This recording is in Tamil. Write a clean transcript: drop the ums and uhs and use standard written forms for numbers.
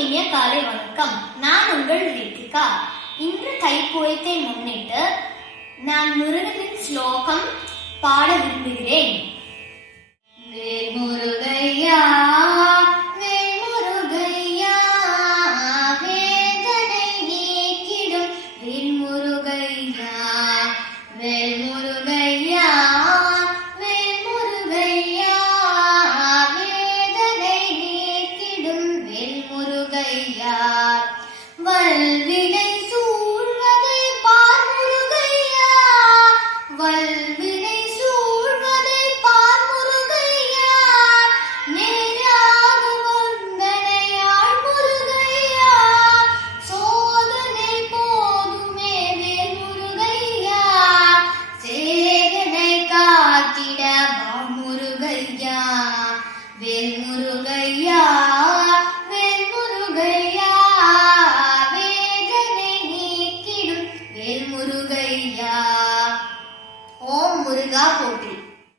இனிய காலை வணக்கம். நான் உங்கள் ரித்திகா. இன்று தைப்பூயத்தை முன்னிட்டு நான் முருகனின் ஸ்லோகம் பாட விரும்புகிறேன். வேல் முருகையா வேல் முருகையா வேதனை நீக்கிடும் வேல் முருகையா வேல் முருகையா வேல் முருகையா வேதனை நீக்கிடும் வேல் முருகையா வல்வினை சூழ்வதை பார் முருகையா வல்வினை சூழ்வதை பார் முருகையா நேராக வந்தனையாள் முருகையா சோதனை போதுமே வேல் முருகையா சேதனை காத்திட வா முருகையா வேல் முருகையா வேல் முருகையா வேதனை நீக்கிடும் வேல் முருகையா. ஓம் முருகா போற்றி.